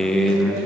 en